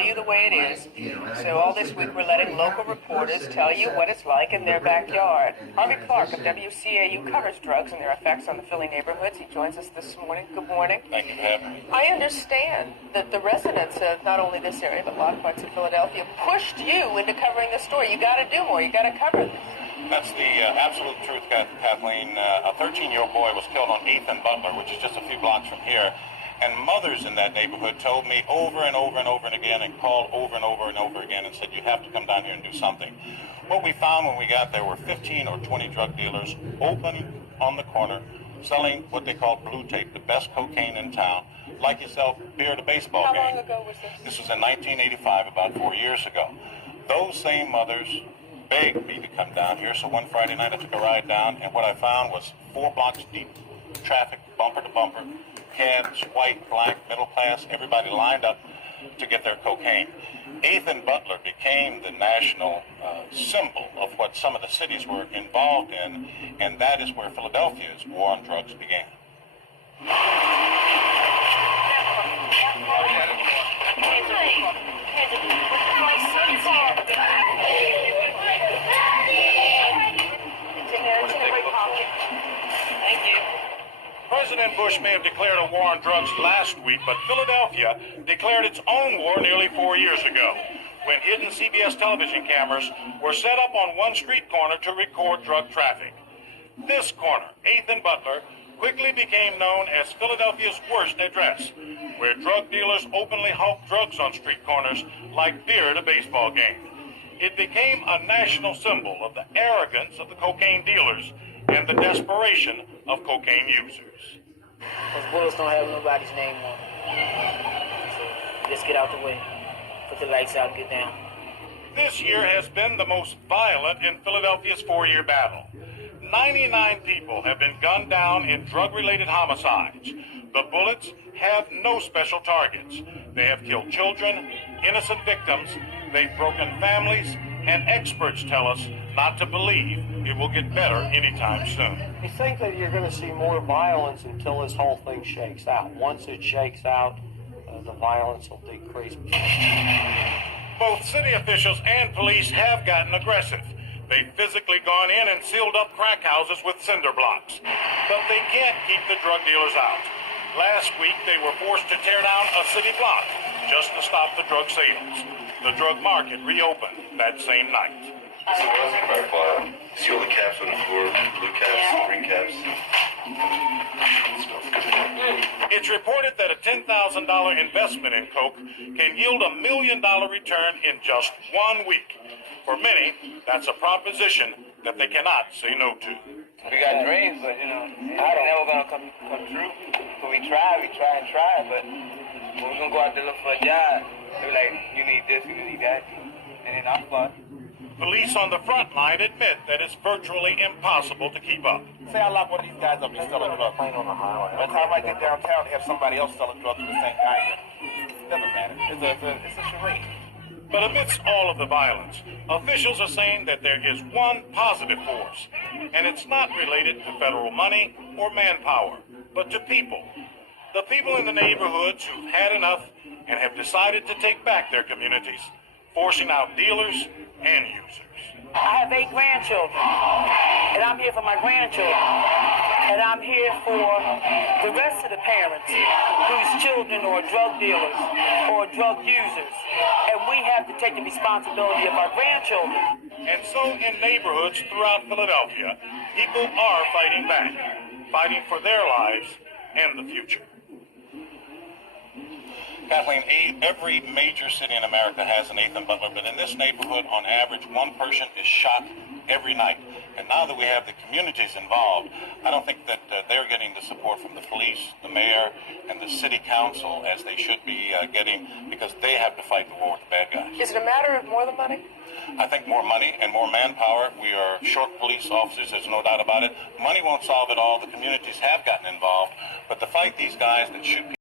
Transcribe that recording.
tell you the way it is. So all this week we're letting local reporters tell you what it's like in their backyard. Harvey Clark of WCAU covers drugs and their effects on the Philly neighborhoods. He joins us this morning. Good morning. Thank you for having me. I understand that the residents of not only this area but a lot of parts of Philadelphia pushed you into covering this story. You got to do more. You got to cover this. That's the absolute truth, Kathleen. A 13-year-old boy was killed on 8th and Butler, which is just a few blocks from here. And mothers in that neighborhood told me over and over and over and again and called over and over and over again and said, you have to come down here and do something. What we found when we got there were 15 or 20 drug dealers open on the corner selling what they call blue tape, the best cocaine in town, like you sell beer at a baseball game. How long ago was this? This was in 1985, about 4 years ago. Those same mothers begged me to come down here, so one Friday night I took a ride down, and what I found was 4 blocks deep, traffic, bumper to bumper, cabs, white, black, middle class, everybody lined up to get their cocaine. 8th and Butler became the national symbol of what some of the cities were involved in, and that is where Philadelphia's war on drugs began. Thank you. President Bush may have declared a war on drugs last week, but Philadelphia declared its own war nearly 4 years ago, when hidden CBS television cameras were set up on one street corner to record drug traffic. This corner, 8th and Butler, quickly became known as Philadelphia's worst address, where drug dealers openly hawked drugs on street corners like beer at a baseball game. It became a national symbol of the arrogance of the cocaine dealers and the desperation of cocaine users. Those bullets don't have nobody's name on them. So let's get out the way. Put the lights out and get down. This year has been the most violent in Philadelphia's 4-year battle. 99 people have been gunned down in drug-related homicides. The bullets have no special targets. They have killed children, innocent victims, they've broken families, and experts tell us not to believe it will get better anytime soon. You think that you're going to see more violence until this whole thing shakes out. Once it shakes out, the violence will decrease. Both city officials and police have gotten aggressive. They've physically gone in and sealed up crack houses with cinder blocks. But they can't keep the drug dealers out. Last week, they were forced to tear down a city block just to stop the drug sales. The drug market reopened that same night. So what was the crack vial? See all the caps on the floor, blue caps, green caps. It's reported that a $10,000 investment in coke can yield $1 million return in just 1 week. For many, that's a proposition that they cannot say no to. We got dreams, but they're never gonna come true. So we try, but when we're gonna go out there look for a job, they're like, you need this, you need that, and then I'm fun. Police on the front line admit that it's virtually impossible to keep up. Say I lock one of these guys up, he's selling drugs. By the time I get downtown, they have somebody else selling drugs to the same guy here. Doesn't matter. It's a charade. But amidst all of the violence, officials are saying that there is one positive force, and it's not related to federal money or manpower, but to people. The people in the neighborhoods who've had enough and have decided to take back their communities, forcing out dealers and users. I have 8 grandchildren, and I'm here for my grandchildren. And I'm here for the rest of the parents whose children are drug dealers or drug users. And we have to take the responsibility of our grandchildren. And so in neighborhoods throughout Philadelphia, people are fighting back, fighting for their lives and the future. Kathleen, every major city in America has an 8th and Butler, but in this neighborhood, on average, one person is shot every night. And now that we have the communities involved, I don't think that they're getting the support from the police, the mayor, and the city council as they should be getting, because they have to fight the war with the bad guys. Is it a matter of more than money? I think more money and more manpower. We are short police officers, there's no doubt about it. Money won't solve it all. The communities have gotten involved, but to fight these guys that shoot people